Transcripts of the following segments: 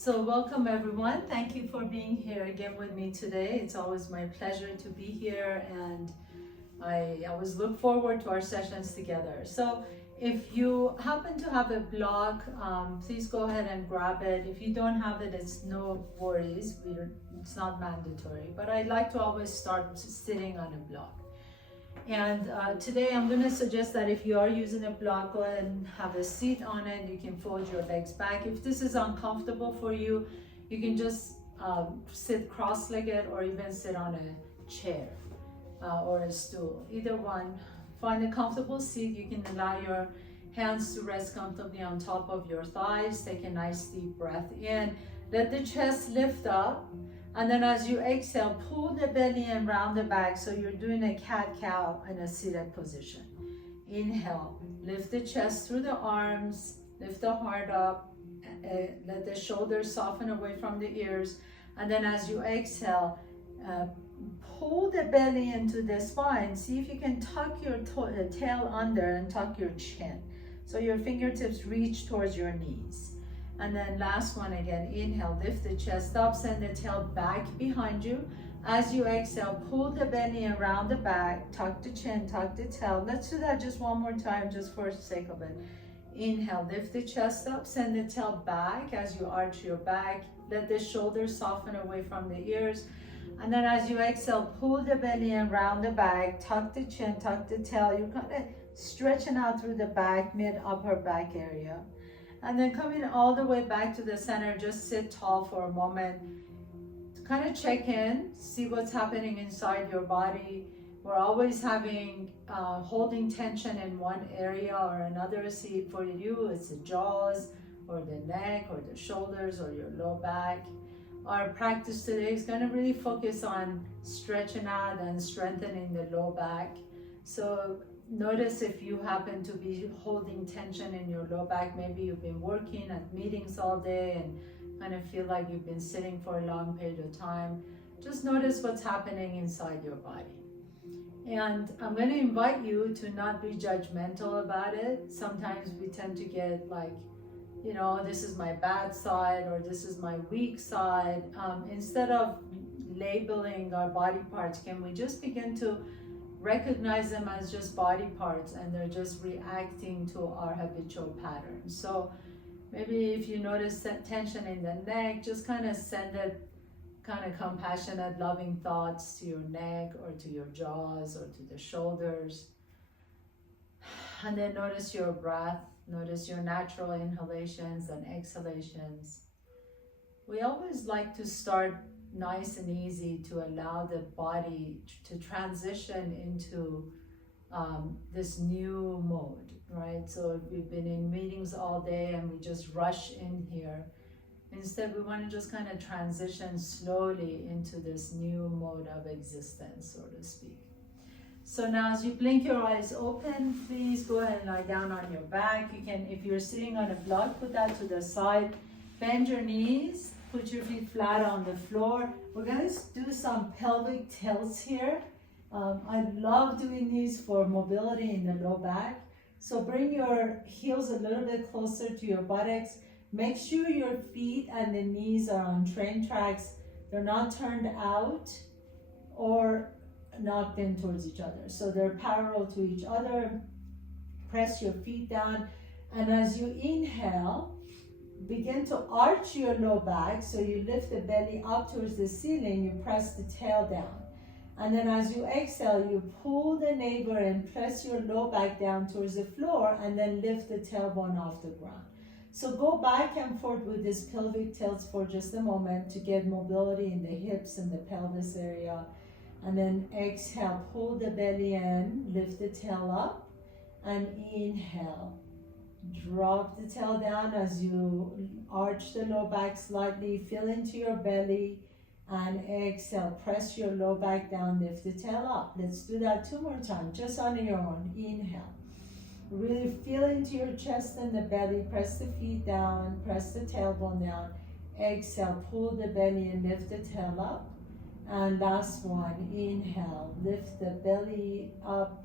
So welcome everyone. Thank you for being here again with me today. It's always my pleasure to be here, and I always look forward to our sessions together. So if you happen to have a block, please go ahead and grab it. If you don't have it, it's no worries. It's not mandatory, but I like to always start sitting on a block. And today I'm going to suggest that if you are using a block, go ahead and have a seat on it. You can fold your legs back. If this is uncomfortable for you, you can just sit cross-legged or even sit on a chair or a stool. Either one. Find a comfortable seat. You can allow your hands to rest comfortably on top of your thighs. Take a nice deep breath in. Let the chest lift up. And then as you exhale, pull the belly and round the back, so you're doing a cat-cow in a seated position. Inhale, lift the chest through the arms, lift the heart up, let the shoulders soften away from the ears. And then as you exhale, pull the belly into the spine. See if you can tuck your tail under and tuck your chin, so your fingertips reach towards your knees. And then last one again, inhale, lift the chest up, send the tail back behind you. As you exhale, pull the belly around the back, tuck the chin, tuck the tail. Let's do that just one more time, just for the sake of it. Inhale, lift the chest up, send the tail back as you arch your back. Let the shoulders soften away from the ears. And then as you exhale, pull the belly around the back, tuck the chin, tuck the tail. You're kind of stretching out through the back, mid-upper back area. And then coming all the way back to the center, just sit tall for a moment. Kind of check in, see what's happening inside your body. We're always holding tension in one area or another. See, for you, it's the jaws or the neck or the shoulders or your low back. Our practice today is going to really focus on stretching out and strengthening the low back. So notice if you happen to be holding tension in your low back. Maybe you've been working at meetings all day and kind of feel like you've been sitting for a long period of time. Just notice what's happening inside your body. And I'm going to invite you to not be judgmental about it. Sometimes we tend to get like, this is my bad side or this is my weak side. Instead of labeling our body parts, can we just begin to recognize them as just body parts, and they're just reacting to our habitual patterns. So maybe if you notice tension in the neck, just kind of send it kind of compassionate, loving thoughts to your neck or to your jaws or to the shoulders. And then notice your breath, notice your natural inhalations and exhalations. We always like to start nice and easy to allow the body to transition into this new mode, right? So we've been in meetings all day and we just rush in here. Instead, we want to just kind of transition slowly into this new mode of existence, so to speak. So now as you blink your eyes open, please go ahead and lie down on your back. You can, if you're sitting on a block, put that to the side. Bend your knees. Put your feet flat on the floor. We're going to do some pelvic tilts here. I love doing these for mobility in the low back. So bring your heels a little bit closer to your buttocks. Make sure your feet and the knees are on train tracks. They're not turned out or knocked in towards each other. So they're parallel to each other. Press your feet down. And as you inhale, begin to arch your low back, so you lift the belly up towards the ceiling, you press the tail down. And then as you exhale, you pull the navel and press your low back down towards the floor, and then lift the tailbone off the ground. So go back and forth with this pelvic tilts for just a moment to get mobility in the hips and the pelvis area. And then exhale, pull the belly in, lift the tail up, and inhale. Drop the tail down as you arch the low back slightly, feel into your belly, and exhale, press your low back down, lift the tail up. Let's do that 2 more times, just on your own. Inhale. Really feel into your chest and the belly, press the feet down, press the tailbone down. Exhale, pull the belly and lift the tail up. And last one, inhale, lift the belly up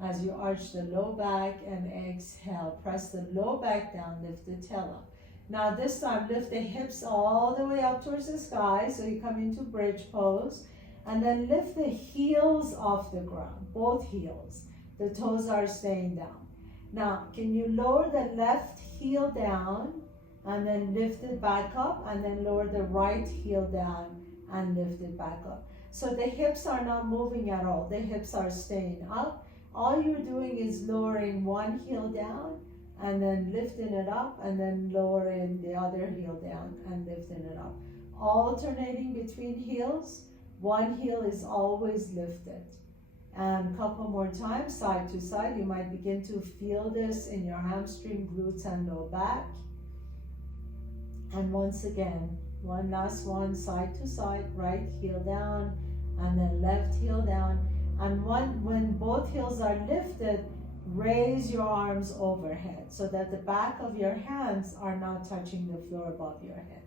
as you arch the low back, and exhale, press the low back down, lift the tail up. Now this time, lift the hips all the way up towards the sky. So you come into bridge pose. And then lift the heels off the ground, both heels. The toes are staying down. Now, can you lower the left heel down and then lift it back up, and then lower the right heel down and lift it back up. So the hips are not moving at all. The hips are staying up. All you're doing is lowering one heel down and then lifting it up, and then lowering the other heel down and lifting it up. Alternating between heels. One heel is always lifted. And a couple more times, side to side. You might begin to feel this in your hamstring, glutes, and low back. And once again, one last one, side to side, right heel down, and then left heel down. And when both heels are lifted, raise your arms overhead so that the back of your hands are not touching the floor above your head.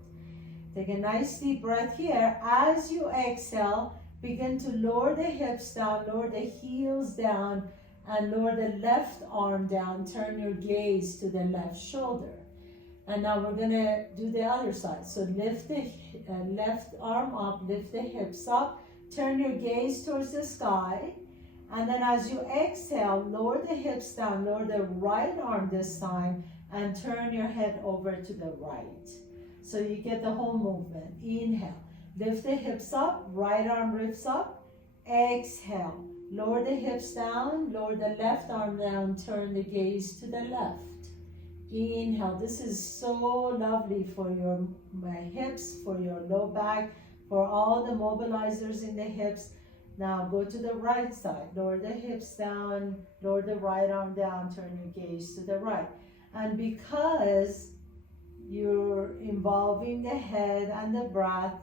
Take a nice deep breath here. As you exhale, begin to lower the hips down, lower the heels down, and lower the left arm down. Turn your gaze to the left shoulder. And now we're going to do the other side. So lift the left arm up, lift the hips up, turn your gaze towards the sky. And then as you exhale, lower the hips down, lower the right arm this time, and turn your head over to the right. So you get the whole movement. Inhale, lift the hips up, right arm lifts up. Exhale, lower the hips down, lower the left arm down, turn the gaze to the left. Inhale, this is so lovely for your hips, for your low back, for all the mobilizers in the hips. Now go to the right side, lower the hips down, lower the right arm down, turn your gaze to the right. And because you're involving the head and the breath,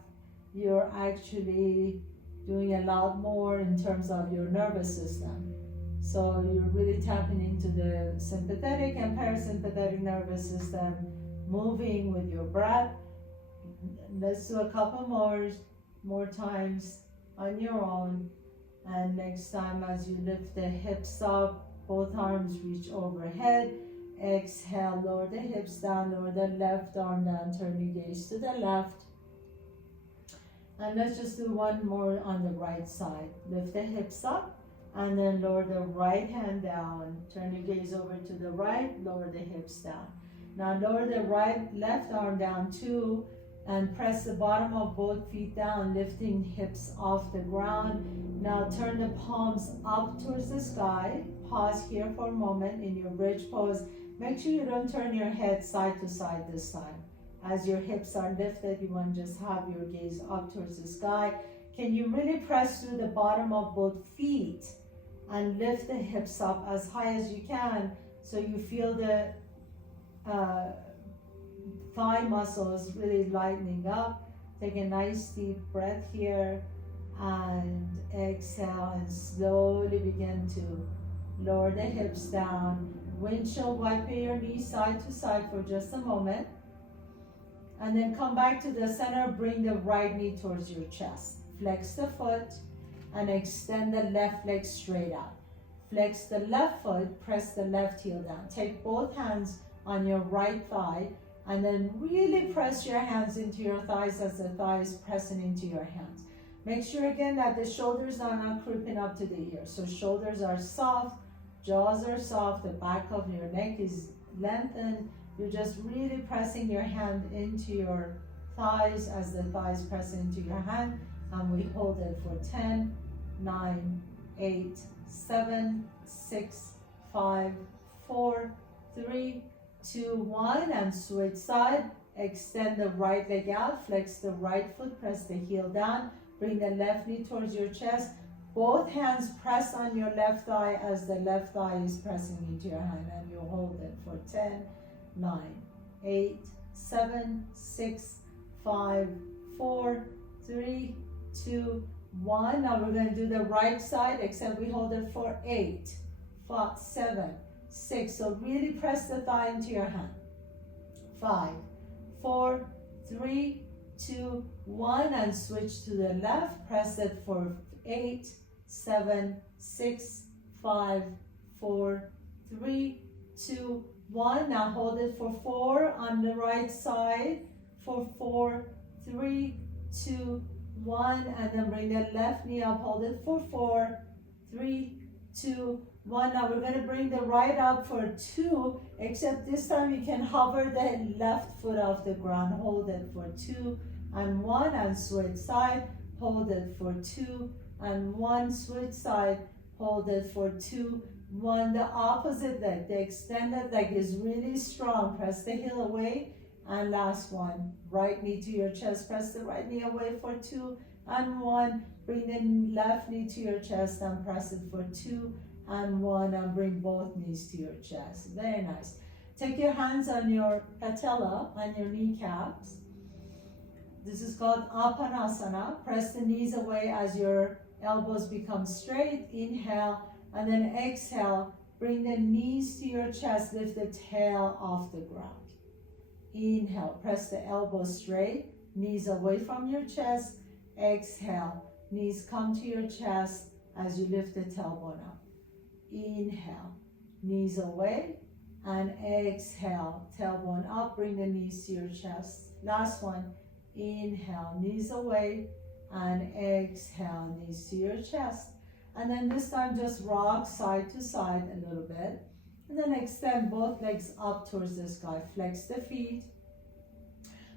you're actually doing a lot more in terms of your nervous system. So you're really tapping into the sympathetic and parasympathetic nervous system, moving with your breath. Let's do a couple more times on your own. And next time, as you lift the hips up, both arms reach overhead. Exhale, lower the hips down, lower the left arm down, turn your gaze to the left. And let's just do one more on the right side. Lift the hips up, and then lower the right hand down. Turn your gaze over to the right, lower the hips down. Now lower the left arm down too, and press the bottom of both feet down, lifting hips off the ground. Now turn the palms up towards the sky. Pause here for a moment in your bridge pose. Make sure you don't turn your head side to side this time. As your hips are lifted, you want to just have your gaze up towards the sky. Can you really press through the bottom of both feet and lift the hips up as high as you can, so you feel the thigh muscles really lightening up. Take a nice deep breath here and exhale, and slowly begin to lower the hips down. Windshield wiping your knees side to side for just a moment. And then come back to the center, bring the right knee towards your chest. Flex the foot and extend the left leg straight out. Flex the left foot, press the left heel down. Take both hands on your right thigh, and then really press your hands into your thighs as the thigh is pressing into your hands. Make sure again that the shoulders are not creeping up to the ears. So shoulders are soft, jaws are soft, the back of your neck is lengthened. You're just really pressing your hand into your thighs as the thighs press into your hand. And we hold it for 10, 9, 8, 7, 6, 5, 4, 3, 2, 1. And switch side. Extend the right leg out. Flex the right foot. Press the heel down. Bring the left knee towards your chest. Both hands press on your left thigh as the left thigh is pressing into your hand. And you hold it for 10, 9, 8, 7, 6, 5, 4, 3, 2, 1. Now we're going to do the right side, except we hold it for 8, 5, 7, 6. So really press the thigh into your hand. 5, 4, 3, 2, 1. And switch to the left. Press it for 8, 7, 6, 5, 4, 3, 2, 1. Now hold it for 4 on the right side for 4, 3, 2, 1, and then bring the left knee up, hold it for 4, 3, 2, 1. Now we're going to bring the right up for 2, except this time you can hover the left foot off the ground, hold it for 2 and 1, and switch side, hold it for 2 and 1, switch side, hold it for 2, 1. The opposite leg, the extended leg is really strong. Press the heel away, and last one. Right knee to your chest, press the right knee away for 2 and 1. Bring the left knee to your chest and press it for 2 and 1, and bring both knees to your chest. Very nice. Take your hands on your patella, on your kneecaps. This is called Apanasana. Press the knees away as your elbows become straight. Inhale, and then exhale. Bring the knees to your chest. Lift the tail off the ground. Inhale, press the elbows straight. Knees away from your chest. Exhale, knees come to your chest as you lift the tailbone up. Inhale, knees away, and exhale, tailbone up. Bring the knees to your chest. Last one. Inhale, knees away, and exhale, knees to your chest. And then this time just rock side to side a little bit. And then extend both legs up towards the sky. Flex the feet.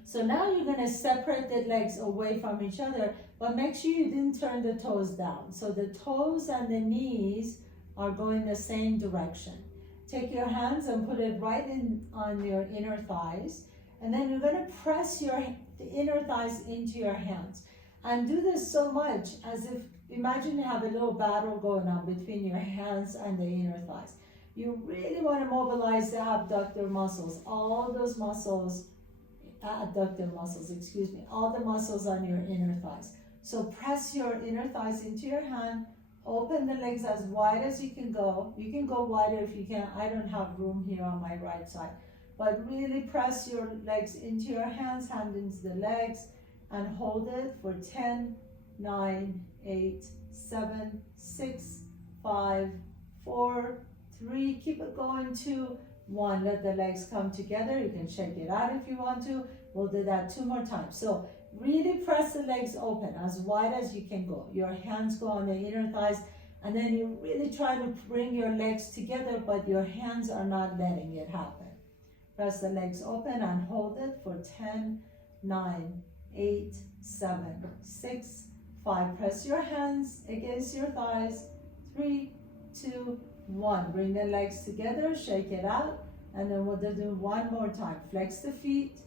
So now you're going to separate the legs away from each other, but make sure you didn't turn the toes down. So the toes and the knees are going the same direction. Take your hands and put it right in on your inner thighs. And then you're going to press the inner thighs into your hands. And do this so much as if, imagine you have a little battle going on between your hands and the inner thighs. You really want to mobilize the abductor muscles, all those muscles, adductor muscles, excuse me, all the muscles on your inner thighs. So press your inner thighs into your hand, open the legs as wide as you can go. You can go wider if you can. I don't have room here on my right side. But really press your legs into your hands, hand into the legs, and hold it for 10, 9, 8, 7, 6, 5, 4, 3, keep it going, 2, 1. Let the legs come together. You can check it out if you want to. We'll do that 2 more times. So really press the legs open as wide as you can go. Your hands go on the inner thighs, and then you really try to bring your legs together, but your hands are not letting it happen. Press the legs open and hold it for 10, 9, 8, 7, 6, 5. Press your hands against your thighs. 3, 2, 1. Bring the legs together, shake it out, and then we'll do one more time. Flex the feet.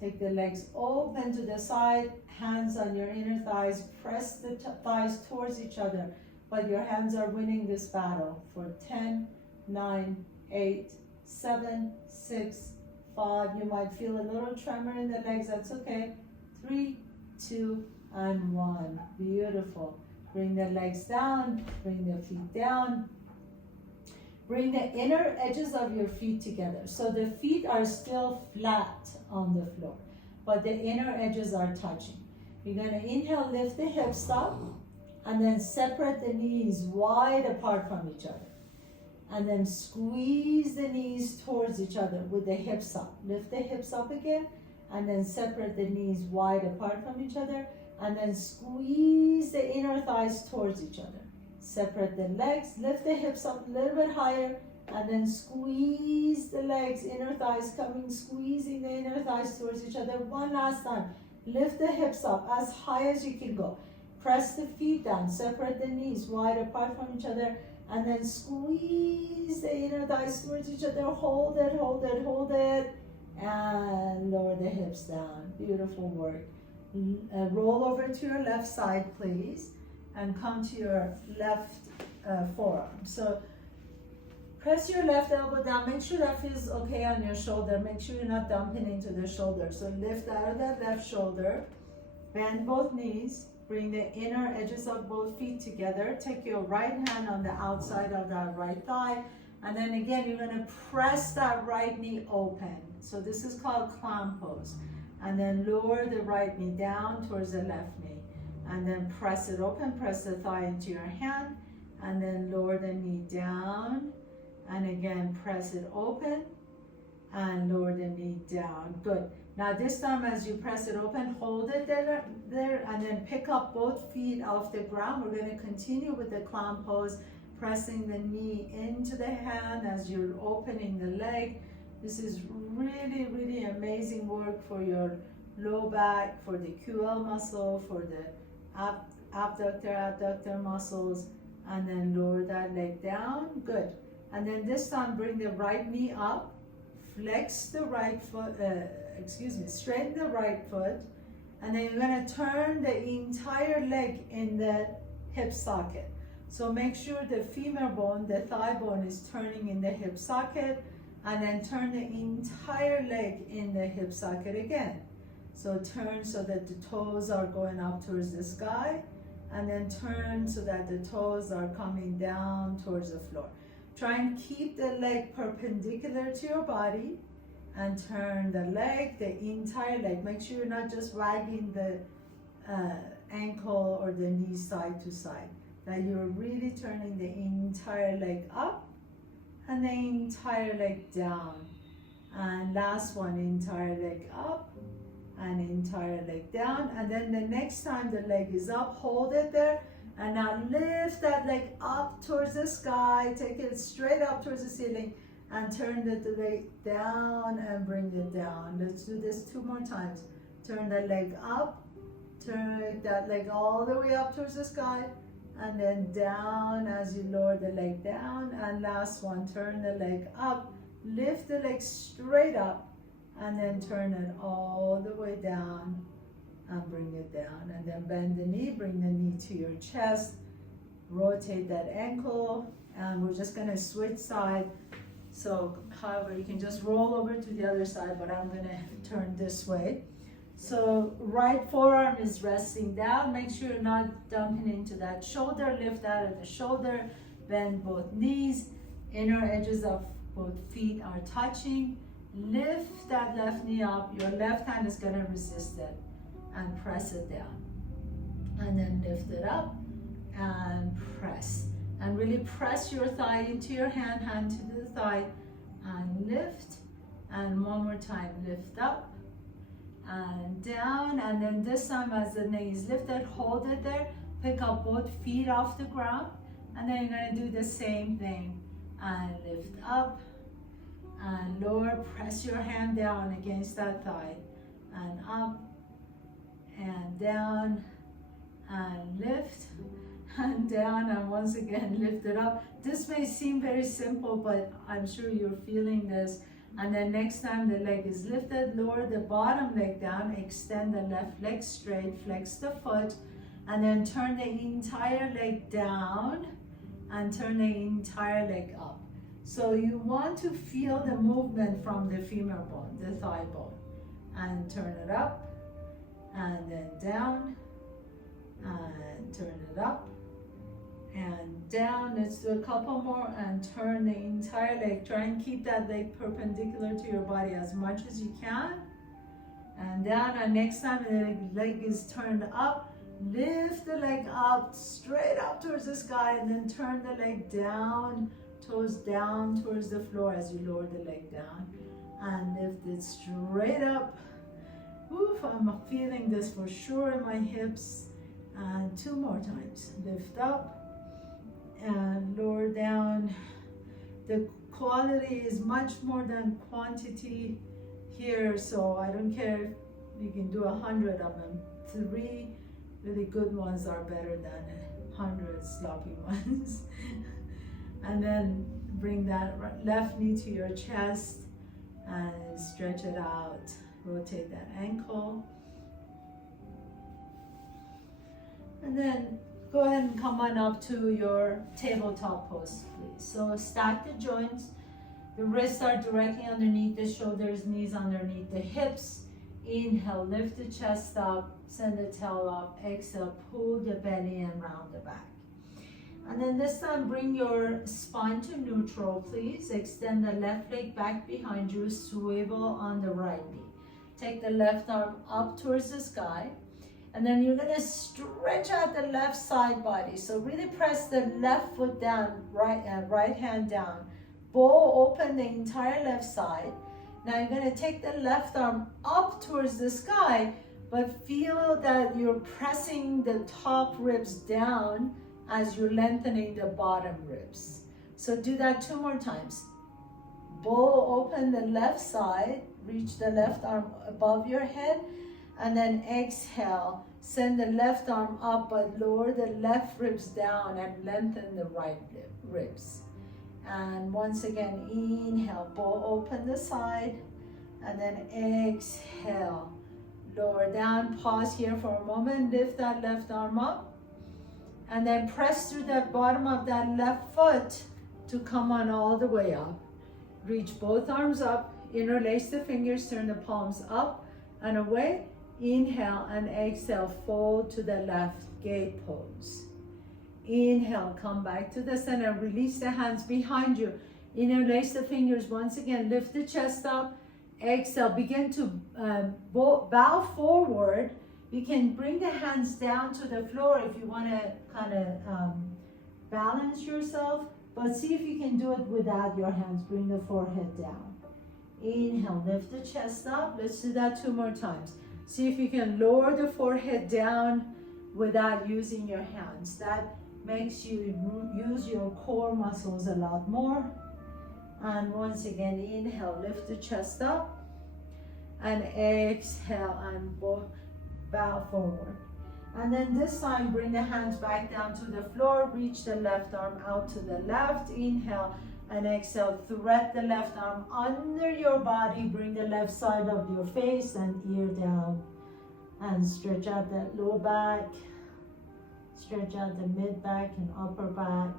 Take the legs open to the side, hands on your inner thighs. Press the thighs towards each other, but your hands are winning this battle for 10, 9, 8, 7, 6, 5. You might feel a little tremor in the legs. That's okay. 3, 2, and 1. Beautiful. Bring the legs down. Bring the feet down. Bring the inner edges of your feet together. So the feet are still flat on the floor, but the inner edges are touching. You're going to inhale, lift the hips up, and then separate the knees wide apart from each other. And then squeeze the knees towards each other with the hips up. Lift the hips up again, and then separate the knees wide apart from each other, and then squeeze the inner thighs towards each other. Separate the legs, lift the hips up a little bit higher, and then squeeze the legs, inner thighs coming, squeezing the inner thighs towards each other. One last time. Lift the hips up as high as you can go. Press the feet down, separate the knees wide apart from each other, and then squeeze the inner thighs towards each other. Hold it, hold it, hold it, and lower the hips down. Beautiful work. Roll over to your left side, please, and come to your left forearm. So press your left elbow down. Make sure that feels okay on your shoulder. Make sure you're not dumping into the shoulder. So lift out of that left shoulder. Bend both knees. Bring the inner edges of both feet together. Take your right hand on the outside of that right thigh. And then again, you're going to press that right knee open. So this is called clown pose. And then lower the right knee down towards the left knee. And then press it open. Press the thigh into your hand. And then lower the knee down. And again, press it open. and lower the knee down. Good. Now this time as you press it open, hold it there, and then pick up both feet off the ground. We're going to continue with the clown pose, pressing the knee into the hand as you're opening the leg. This is really, really amazing work for your low back, for the QL muscle, for the abductor muscles, and then lower that leg down. Good. And then this time bring the right knee up, flex the right foot, straighten the right foot, and then you're going to turn the entire leg in the hip socket. So make sure the femur bone, the thigh bone, is turning in the hip socket, and then turn the entire leg in the hip socket again. So turn so that the toes are going up towards the sky, and then turn so that the toes are coming down towards the floor. Try and keep the leg perpendicular to your body, and turn the leg, the entire leg. Make sure you're not just wagging the ankle or the knee side to side, that you're really turning the entire leg up and the entire leg down. And last one, entire leg up and entire leg down. And then the next time the leg is up, hold it there, and now lift that leg up towards the sky. Take it straight up towards the ceiling, and turn the leg down and bring it down. Let's do this 2 more times. Turn the leg up, turn that leg all the way up towards the sky, and then down as you lower the leg down. And last one, turn the leg up, lift the leg straight up, and then turn it all the way down and bring it down. And then bend the knee, bring the knee to your chest, rotate that ankle, and we're just gonna switch side. So however, you can just roll over to the other side, but I'm gonna turn this way. So right forearm is resting down. Make sure you're not dumping into that shoulder. Lift out of the shoulder, bend both knees, inner edges of both feet are touching. Lift that left knee up. Your left hand is gonna resist it, and press it down. And then lift it up and press. And really press your thigh into your hand, hand to the thigh, and lift. And one more time, lift up and down. And then this time as the knee is lifted, hold it there. Pick up both feet off the ground. And then you're gonna do the same thing. And lift up and lower. Press your hand down against that thigh. And up and down and lift. And down, and once again lift it up. This may seem very simple, but I'm sure you're feeling this. And then next time the leg is lifted, lower the bottom leg down, extend the left leg straight, flex the foot, and then turn the entire leg down and turn the entire leg up. So you want to feel the movement from the femur bone, the thigh bone, and turn it up and then down and turn it up and down. Let's do a couple more, and turn the entire leg. Try and keep that leg perpendicular to your body as much as you can, and down. And next time the leg is turned up, lift the leg up straight up towards the sky, and then turn the leg down, toes down towards the floor as you lower the leg down, and lift it straight up. Oof, I'm feeling this for sure in my hips. And 2 more times. Lift up and lower down. The quality is much more than quantity here, so I don't care if you can do 100 of them. 3 really good ones are better than 100 sloppy ones. And then bring that left knee to your chest and stretch it out. Rotate that ankle. And then go ahead and come on up to your tabletop pose, please. So stack the joints. The wrists are directly underneath the shoulders, knees underneath the hips. Inhale, lift the chest up, send the tail up. Exhale, pull the belly and round the back. And then this time, bring your spine to neutral, please. Extend the left leg back behind you, swivel on the right knee. Take the left arm up towards the sky. And then you're gonna stretch out the left side body. So really press the left foot down, right hand down. Bow open the entire left side. Now you're gonna take the left arm up towards the sky, but feel that you're pressing the top ribs down as you're lengthening the bottom ribs. So do that 2 more times. Bow open the left side, reach the left arm above your head, and then exhale. Send the left arm up, but lower the left ribs down and lengthen the right ribs. And once again, inhale, bow open the side, and then exhale. Lower down, pause here for a moment, lift that left arm up, and then press through the bottom of that left foot to come on all the way up. Reach both arms up, interlace the fingers, turn the palms up and away. Inhale and exhale, fold to the left, gate pose. Inhale, come back to the center, release the hands behind you. Interlace the fingers once again, lift the chest up. Exhale, begin to bow forward. You can bring the hands down to the floor if you want to kind of balance yourself, but see if you can do it without your hands. Bring the forehead down. Inhale, lift the chest up. Let's do that 2 more times. See if you can lower the forehead down without using your hands. That makes you use your core muscles a lot more. And once again, inhale, lift the chest up, and exhale and bow forward. And then this time, bring the hands back down to the floor, reach the left arm out to the left, inhale and exhale, thread the left arm under your body, bring the left side of your face and ear down, and stretch out that low back, stretch out the mid back and upper back.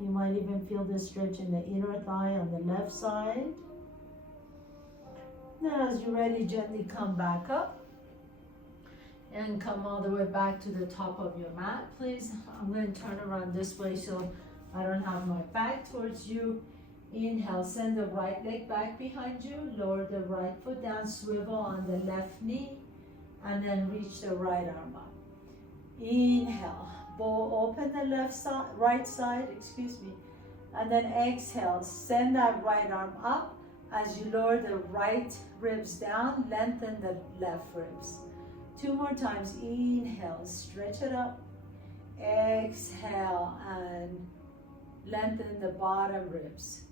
You might even feel the stretch in the inner thigh on the left side. Now as you're ready, gently come back up and come all the way back to the top of your mat, please. I'm going to turn around this way so I don't have my back towards you. Inhale, send the right leg back behind you, lower the right foot down, swivel on the left knee, and then reach the right arm up. Inhale, bow open the right side, and then exhale, send that right arm up as you lower the right ribs down, lengthen the left ribs. 2 more times. Inhale, stretch it up. Exhale and lengthen the bottom ribs.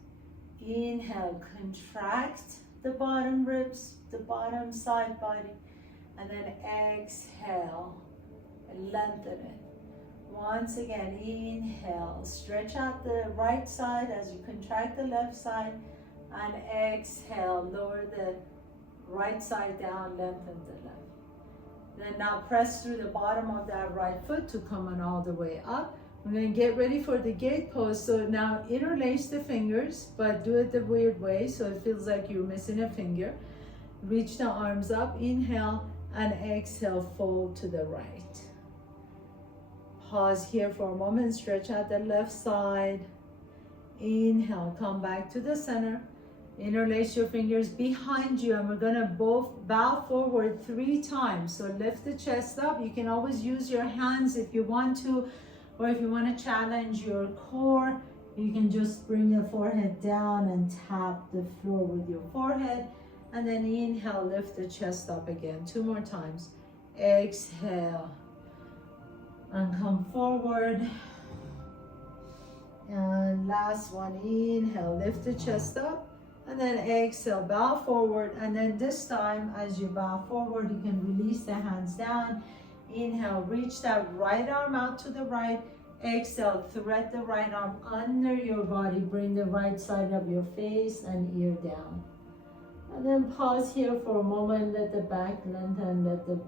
Inhale, contract the bottom ribs, the bottom side body, and then exhale and lengthen it. Once again, inhale, stretch out the right side as you contract the left side, and exhale, lower the right side down, lengthen the left. Then now press through the bottom of that right foot to come on all the way up. We're going to get ready for the gate pose. So now interlace the fingers, but do it the weird way so it feels like you're missing a finger. Reach the arms up, inhale, and exhale, fold to the right. Pause here for a moment, stretch out the left side. Inhale, come back to the center. Interlace your fingers behind you, and we're gonna both bow forward 3 times. So lift the chest up. You can always use your hands if you want to, or if you want to challenge your core, you can just bring your forehead down and tap the floor with your forehead. And then inhale, lift the chest up again. 2 more times. Exhale and come forward. And last one, inhale, lift the chest up. And then exhale, bow forward. And then this time, as you bow forward, you can release the hands down. Inhale, reach that right arm out to the right. Exhale, thread the right arm under your body. Bring the right side of your face and ear down. And then pause here for a moment. Let the back lengthen. Let the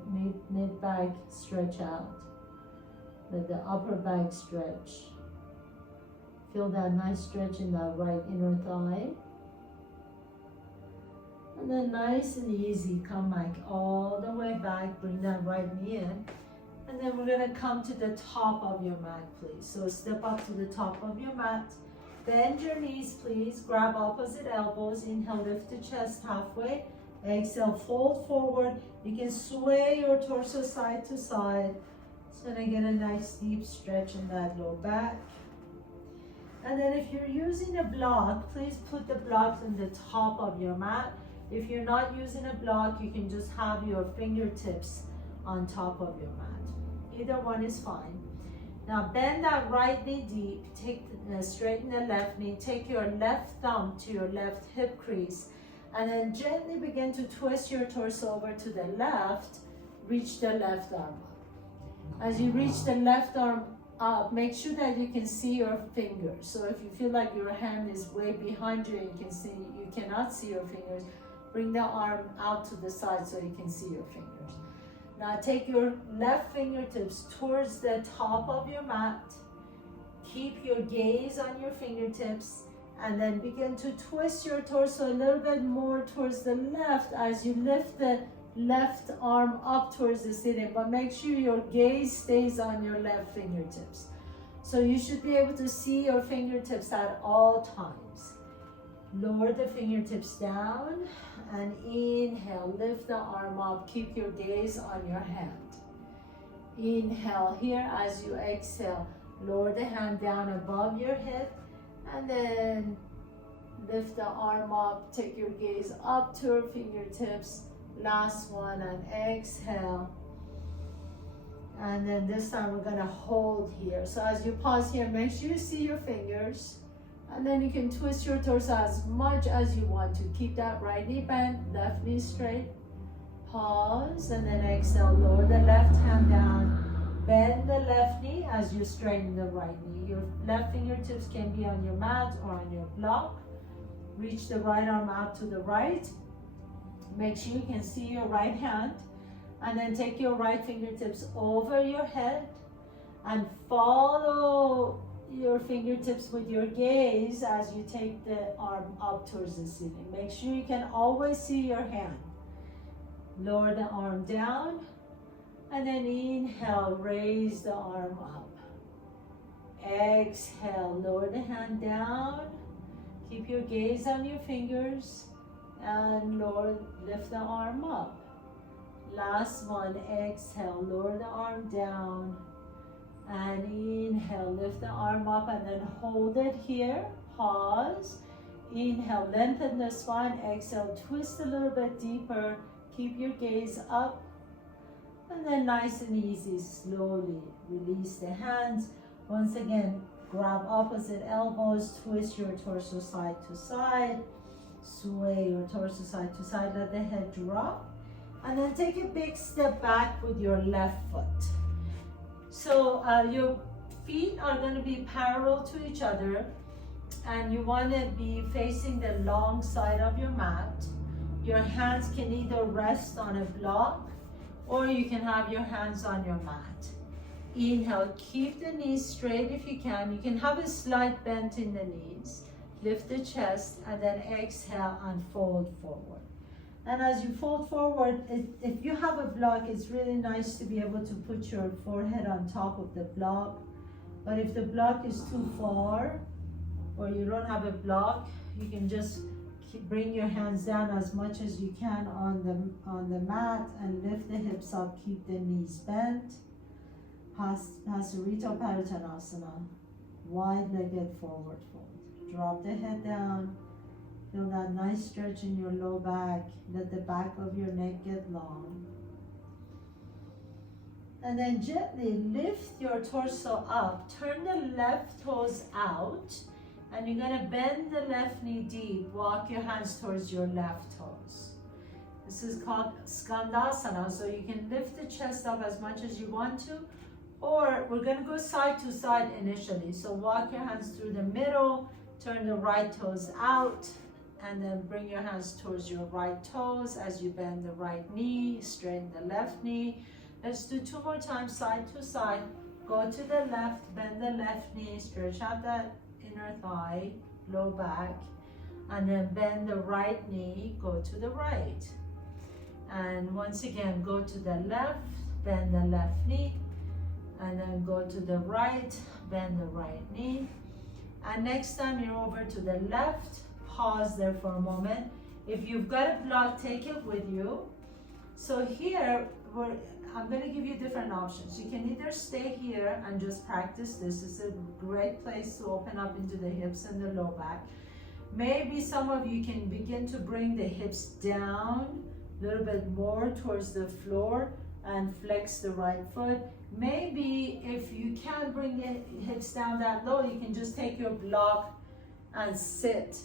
mid back stretch out. Let the upper back stretch. Feel that nice stretch in that right inner thigh. And then nice and easy, come back all the way back, bring that right knee in. And then we're gonna come to the top of your mat, please. So step up to the top of your mat. Bend your knees, please. Grab opposite elbows. Inhale, lift the chest halfway. Exhale, fold forward. You can sway your torso side to side. It's gonna get a nice deep stretch in that low back. And then if you're using a block, please put the blocks in the top of your mat. If you're not using a block, you can just have your fingertips on top of your mat. Either one is fine. Now bend that right knee deep, straighten the left knee, take your left thumb to your left hip crease, and then gently begin to twist your torso over to the left, reach the left arm up. As you reach the left arm up, make sure that you can see your fingers. So if you feel like your hand is way behind you and you cannot see your fingers, bring the arm out to the side so you can see your fingers. Now take your left fingertips towards the top of your mat. Keep your gaze on your fingertips and then begin to twist your torso a little bit more towards the left as you lift the left arm up towards the ceiling, but make sure your gaze stays on your left fingertips. So you should be able to see your fingertips at all times. Lower the fingertips down and inhale, lift the arm up, keep your gaze on your hand. Inhale here. As you exhale, lower the hand down above your hip and then lift the arm up, take your gaze up to your fingertips. Last one, and exhale. And then this time we're gonna hold here. So as you pause here, make sure you see your fingers. And then you can twist your torso as much as you want to. Keep that right knee bent, left knee straight. Pause, and then exhale. Lower the left hand down. Bend the left knee as you straighten the right knee. Your left fingertips can be on your mat or on your block. Reach the right arm out to the right. Make sure you can see your right hand. And then take your right fingertips over your head and follow your fingertips with your gaze as you take the arm up towards the ceiling. Make sure you can always see your hand. Lower the arm down and then inhale, raise the arm up. Exhale, lower the hand down. Keep your gaze on your fingers and lift the arm up. Last one, exhale, lower the arm down. And inhale, lift the arm up and then hold it here. Pause. Inhale, lengthen the spine. Exhale, twist a little bit deeper. Keep your gaze up. And then nice and easy, slowly release the hands. Once again, grab opposite elbows, twist your torso side to side. Sway your torso side to side, let the head drop. And then take a big step back with your left foot. So your feet are going to be parallel to each other and you want to be facing the long side of your mat. Your hands can either rest on a block or you can have your hands on your mat. Inhale, keep the knees straight if you can. You can have a slight bend in the knees. Lift the chest and then exhale and fold forward. And as you fold forward, if you have a block, it's really nice to be able to put your forehead on top of the block. But if the block is too far or you don't have a block, you can just bring your hands down as much as you can on the mat and lift the hips up, keep the knees bent. Pasarito Padottanasana, wide-legged forward fold. Drop the head down. Feel that nice stretch in your low back. Let the back of your neck get long. And then gently lift your torso up. Turn the left toes out. And you're going to bend the left knee deep. Walk your hands towards your left toes. This is called Skandasana. So you can lift the chest up as much as you want to. Or we're going to go side to side initially. So walk your hands through the middle. Turn the right toes out. And then bring your hands towards your right toes as you bend the right knee, straighten the left knee. Let's do 2 more times, side to side. Go to the left, bend the left knee, stretch out that inner thigh, low back. And then bend the right knee, go to the right. And once again, go to the left, bend the left knee. And then go to the right, bend the right knee. And next time you're over to the left, pause there for a moment. If you've got a block, take it with you. So here I'm going to give you different options. You can either stay here and just practice this. It's a great place to open up into the hips and the low back. Maybe some of you can begin to bring the hips down a little bit more towards the floor and flex the right foot. Maybe if you can't bring the hips down that low, you can just take your block and sit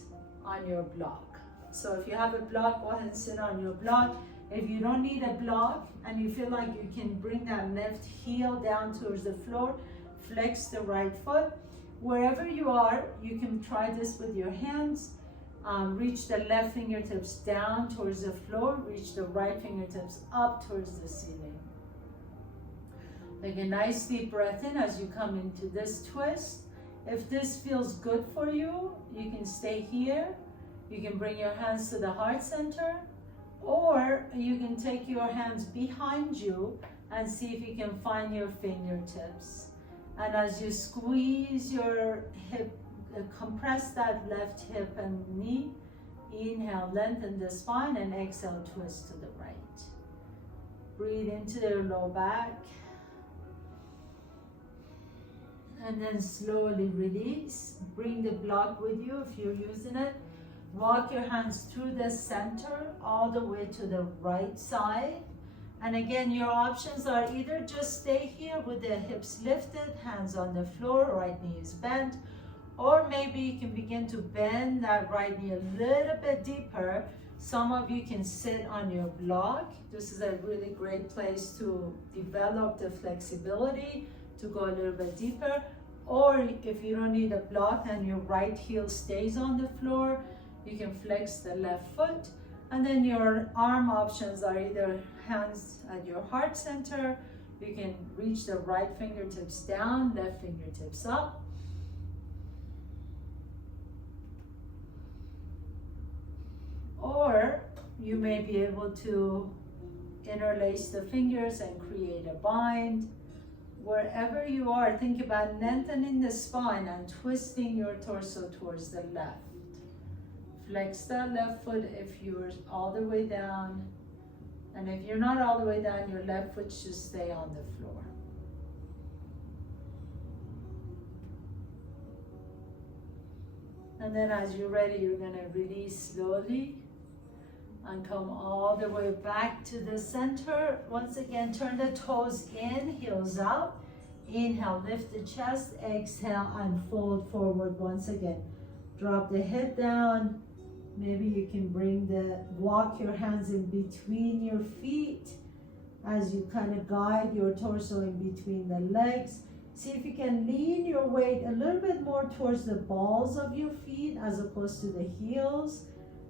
on your block. So if you have a block, go ahead and sit on your block. If you don't need a block and you feel like you can bring that left heel down towards the floor, flex the right foot. Wherever you are, you can try this with your hands. Reach the left fingertips down towards the floor, reach the right fingertips up towards the ceiling. Take a nice deep breath in as you come into this twist. If this feels good for you, you can stay here. You can bring your hands to the heart center, or you can take your hands behind you and see if you can find your fingertips. And as you squeeze your hip, compress that left hip and knee, inhale, lengthen the spine, and exhale, twist to the right. Breathe into your low back. And then slowly release. Bring the block with you if you're using it. Walk your hands through the center all the way to the right side. And again, your options are either just stay here with the hips lifted, hands on the floor, right knee is bent, or maybe you can begin to bend that right knee a little bit deeper. Some of you can sit on your block. This is a really great place to develop the flexibility to go a little bit deeper. Or if you don't need a block and your right heel stays on the floor, you can flex the left foot. And then your arm options are either hands at your heart center. You can reach the right fingertips down, left fingertips up. Or you may be able to interlace the fingers and create a bind. Wherever you are, think about lengthening the spine and twisting your torso towards the left. Flex that left foot if you're all the way down. And if you're not all the way down, your left foot should stay on the floor. And then as you're ready, you're going to release slowly and come all the way back to the center. Once again, turn the toes in, heels out. Inhale, lift the chest. Exhale and fold forward once again. Drop the head down. Maybe you can walk your hands in between your feet as you kind of guide your torso in between the legs. See if you can lean your weight a little bit more towards the balls of your feet as opposed to the heels.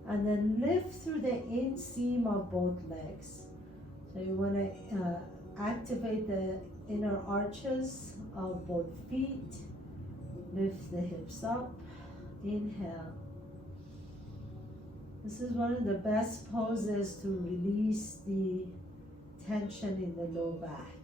And then lift through the inseam of both legs. So you want to activate the inner arches of both feet. Lift the hips up. Inhale. This is one of the best poses to release the tension in the low back.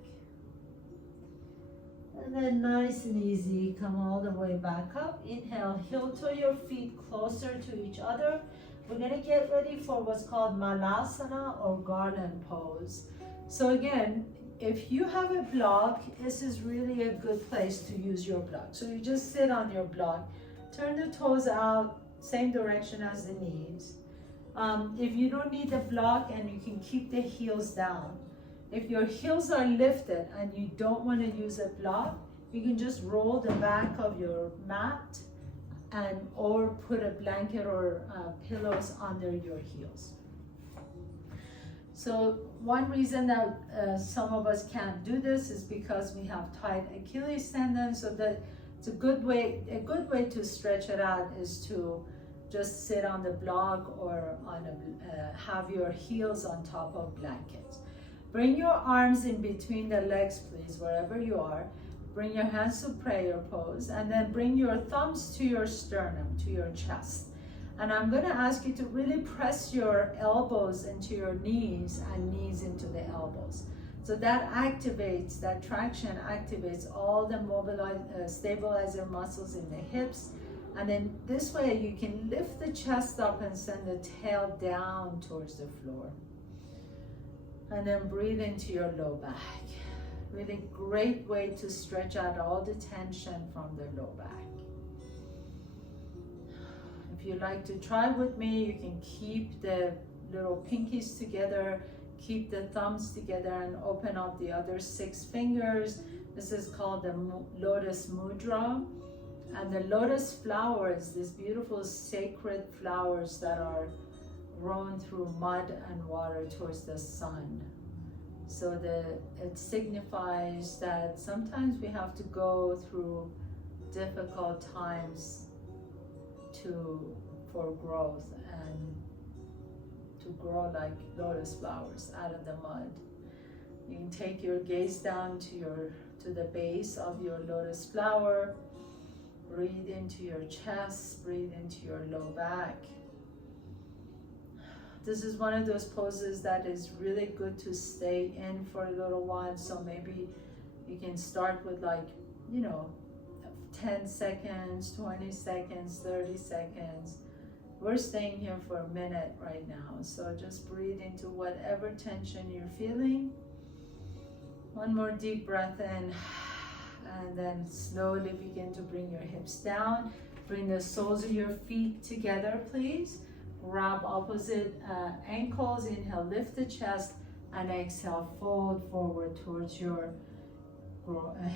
And then nice and easy, come all the way back up. Inhale, heel to your feet closer to each other. We're going to get ready for what's called Malasana or garden pose. So again, if you have a block, this is really a good place to use your block. So you just sit on your block, turn the toes out, same direction as the knees. If you don't need a block, and you can keep the heels down. If your heels are lifted and you don't want to use a block, you can just roll the back of your mat or put a blanket or pillows under your heels. So one reason that some of us can't do this is because we have tight Achilles tendon. So that it's a good way to stretch it out is to just sit on the block or have your heels on top of blankets. Bring your arms in between the legs, please, wherever you are. Bring your hands to prayer pose, and then bring your thumbs to your sternum, to your chest. And I'm going to ask you to really press your elbows into your knees and knees into the elbows. So that activates, that traction activates all the stabilizer muscles in the hips. And then this way you can lift the chest up and send the tail down towards the floor. And then breathe into your low back. Really great way to stretch out all the tension from the low back. If you like to try with me, you can keep the little pinkies together, keep the thumbs together, and open up the other 6 fingers. This is called the lotus mudra. And the lotus flowers, these beautiful sacred flowers that are grown through mud and water towards the sun. So it signifies that sometimes we have to go through difficult times for growth and to grow like lotus flowers out of the mud. You can take your gaze down to the base of your lotus flower. Breathe into your chest, breathe into your low back. This is one of those poses that is really good to stay in for a little while. So maybe you can start with 10 seconds, 20 seconds, 30 seconds. We're staying here for a minute right now. So just breathe into whatever tension you're feeling. One more deep breath in. And then slowly begin to bring your hips down. Bring the soles of your feet together, please. Grab opposite ankles. Inhale, lift the chest. And exhale, fold forward towards your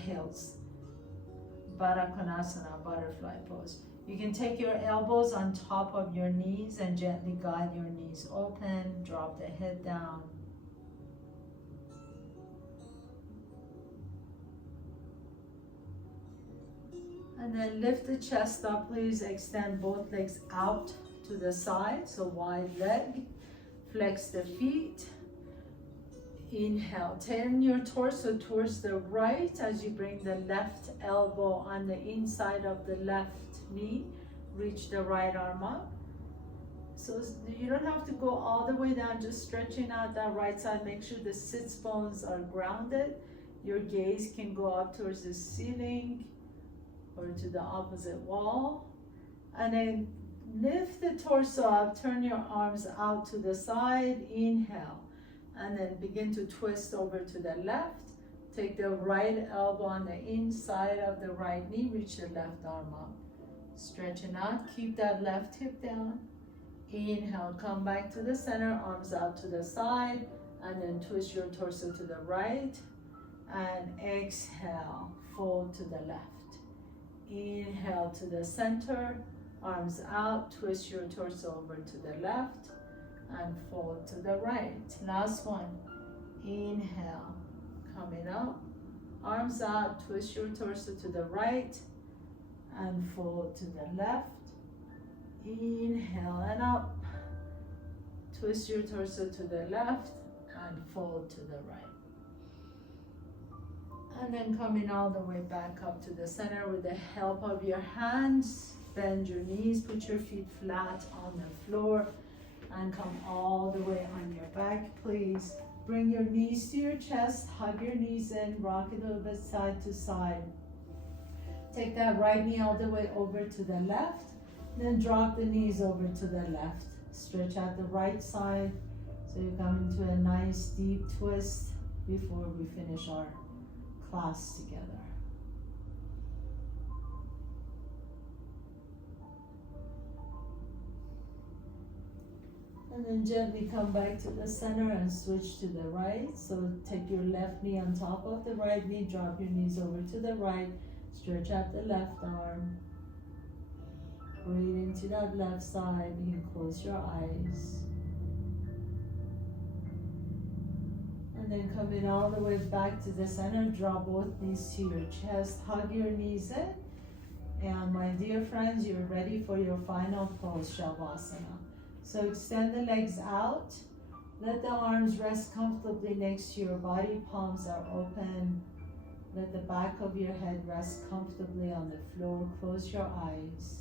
heels. Baddha Konasana, butterfly pose. You can take your elbows on top of your knees and gently guide your knees open. Drop the head down. And then lift the chest up, please. Extend both legs out to the side, so wide leg. Flex the feet. Inhale, turn your torso towards the right as you bring the left elbow on the inside of the left knee. Reach the right arm up. So you don't have to go all the way down, just stretching out that right side. Make sure the sits bones are grounded. Your gaze can go up towards the ceiling or to the opposite wall. And then lift the torso up, turn your arms out to the side, inhale. And then begin to twist over to the left. Take the right elbow on the inside of the right knee, reach the left arm up. Stretching out, keep that left hip down. Inhale, come back to the center, arms out to the side, and then twist your torso to the right. And exhale, fold to the left. Inhale to the center, arms out, twist your torso over to the left and fold to the right. Last one. Inhale, coming up, arms out, twist your torso to the right and fold to the left. Inhale and up, twist your torso to the left and fold to the right. And then coming all the way back up to the center with the help of your hands. Bend your knees, put your feet flat on the floor, and come all the way on your back, please. Bring your knees to your chest, hug your knees in, rock it a little bit side to side. Take that right knee all the way over to the left, then drop the knees over to the left. Stretch out the right side, so you come into a nice deep twist before we finish our class together. And then gently come back to the center and switch to the right. So take your left knee on top of the right knee, drop your knees over to the right, stretch out the left arm. Breathe into that left side. You can close your eyes. And then come in all the way back to the center. Draw both knees to your chest. Hug your knees in. And my dear friends, you're ready for your final pose, Shavasana. So extend the legs out. Let the arms rest comfortably next to your body. Palms are open. Let the back of your head rest comfortably on the floor. Close your eyes.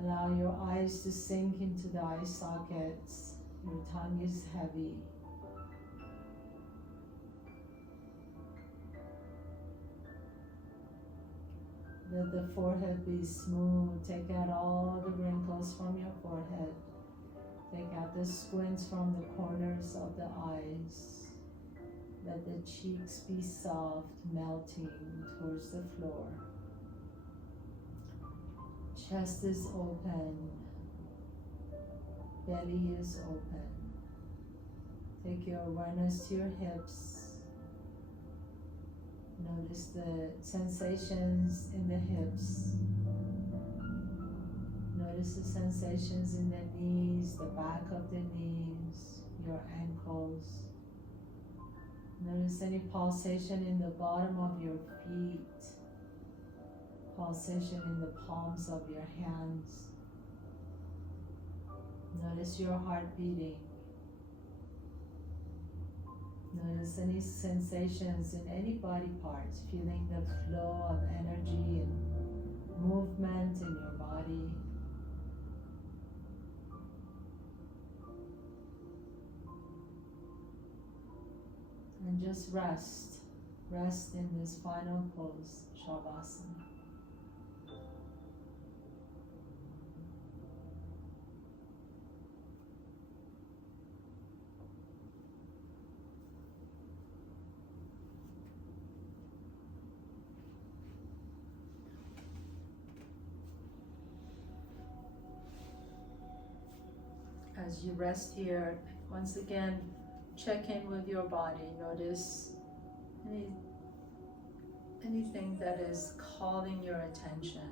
Allow your eyes to sink into the eye sockets. Your tongue is heavy. Let the forehead be smooth. Take out all the wrinkles from your forehead. Take out the squints from the corners of the eyes. Let the cheeks be soft, melting towards the floor. Chest is open. Belly is open. Take your awareness to your hips. Notice the sensations in the hips. Notice the sensations in the knees, the back of the knees, your ankles. Notice any pulsation in the bottom of your feet, pulsation in the palms of your hands. Notice your heart beating. Notice any sensations in any body parts, feeling the flow of energy and movement in your body. And just rest. Rest in this final pose, Shavasana. As you rest here, once again, check in with your body. Notice anything that is calling your attention.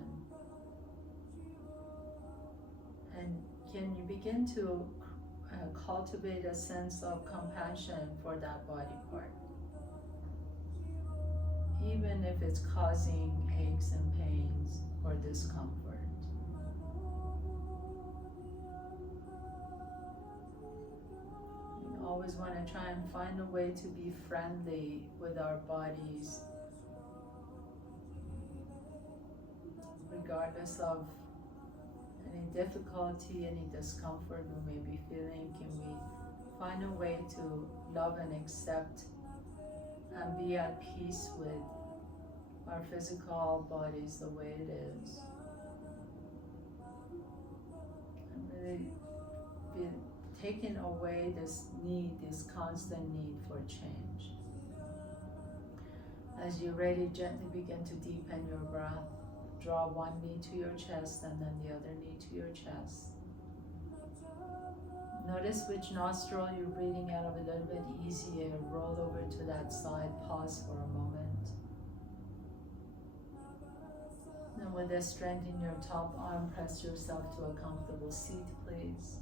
And can you begin to cultivate a sense of compassion for that body part? Even if it's causing aches and pains or discomfort. Always want to try and find a way to be friendly with our bodies, regardless of any difficulty, any discomfort we may be feeling. Can we find a way to love and accept and be at peace with our physical bodies the way it is, and really be taking away this constant need for change. As you're ready, gently begin to deepen your breath. Draw one knee to your chest and then the other knee to your chest. Notice which nostril you're breathing out of a little bit easier. Roll over to that side. Pause for a moment. And with the strength in your top arm, press yourself to a comfortable seat, please.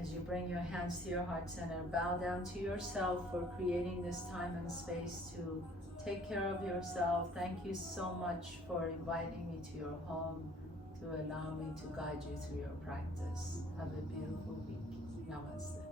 As you bring your hands to your heart center, bow down to yourself for creating this time and space to take care of yourself. Thank you so much for inviting me to your home, to allow me to guide you through your practice. Have a beautiful week. Namaste.